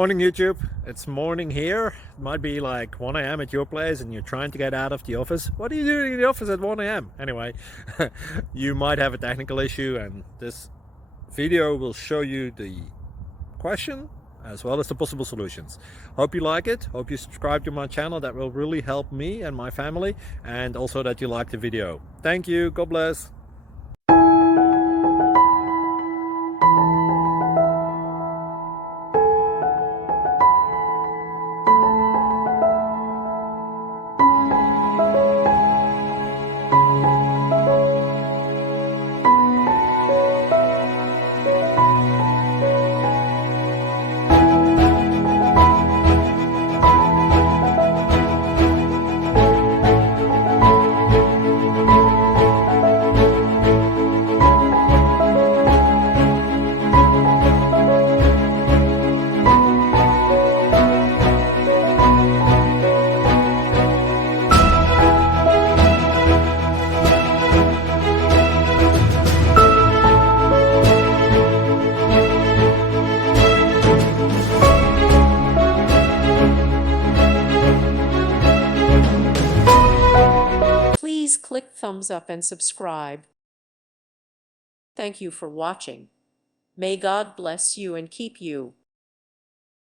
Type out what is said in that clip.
Morning YouTube, it's morning here. It might be like 1 a.m. at your place and you're trying to get out of the office. What are you doing in the office at 1 a.m.? Anyway, you might have a technical issue and this video will show you the question as well as the possible solutions. Hope you like it, hope you subscribe to my channel. That will really help me and my family, and also that you like the video. Thank you, God bless. Please click thumbs up and subscribe. Thank you for watching. May God bless you and keep you.